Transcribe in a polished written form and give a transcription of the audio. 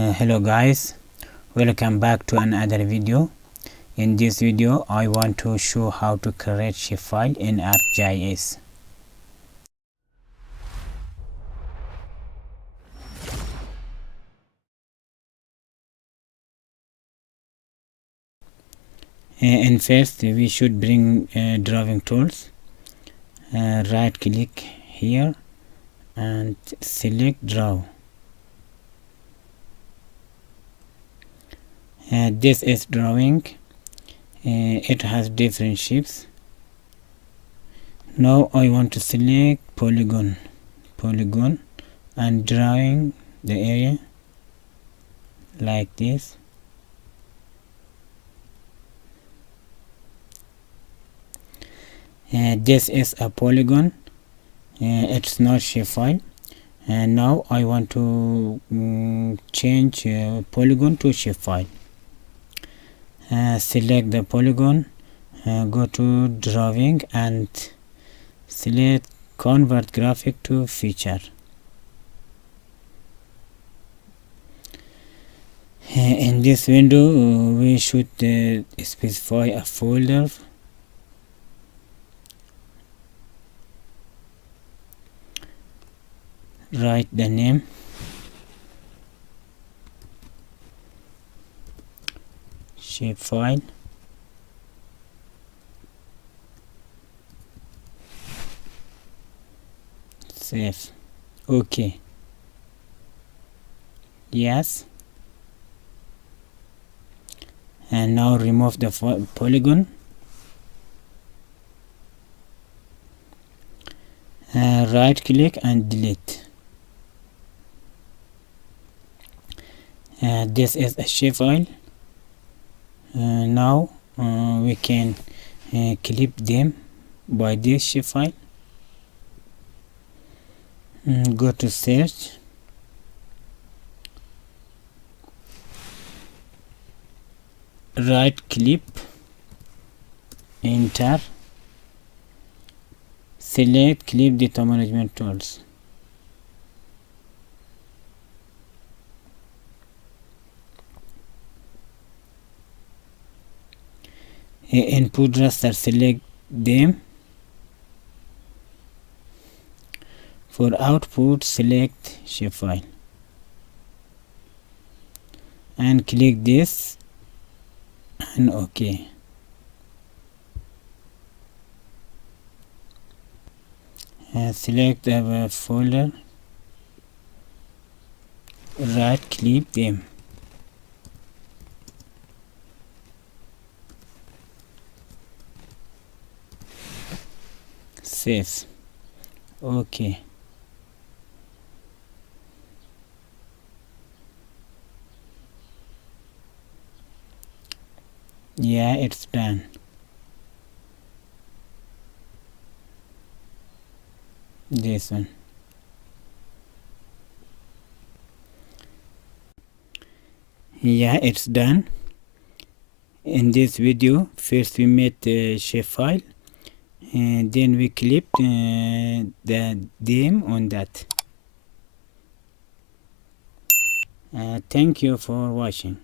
Hello guys, welcome back to another video. In this video I want to show how to create shapefile in ArcGIS. And first we should bring drawing tools. Right click here and select draw. This is drawing. It has different shapes. Now I want to select polygon and drawing the area like this. This is a polygon. It's not shapefile. And now I want to change polygon to shapefile. Select the polygon, go to drawing and select convert graphic to feature. In this window we should specify a folder. Write the name, shapefile, save, OK, yes, and now remove the polygon. Right click and delete. This is a shapefile. Now we can clip them by this shapefile. Go to search, right click, enter, select clip data management tools. Input raster, select them. For output, select shapefile and click this and OK. Select the folder, right click them. Save. OK. Yeah, it's done. This one. Yeah, it's done. In this video, first we made the shapefile and then we clipped the them on that. Thank you for watching.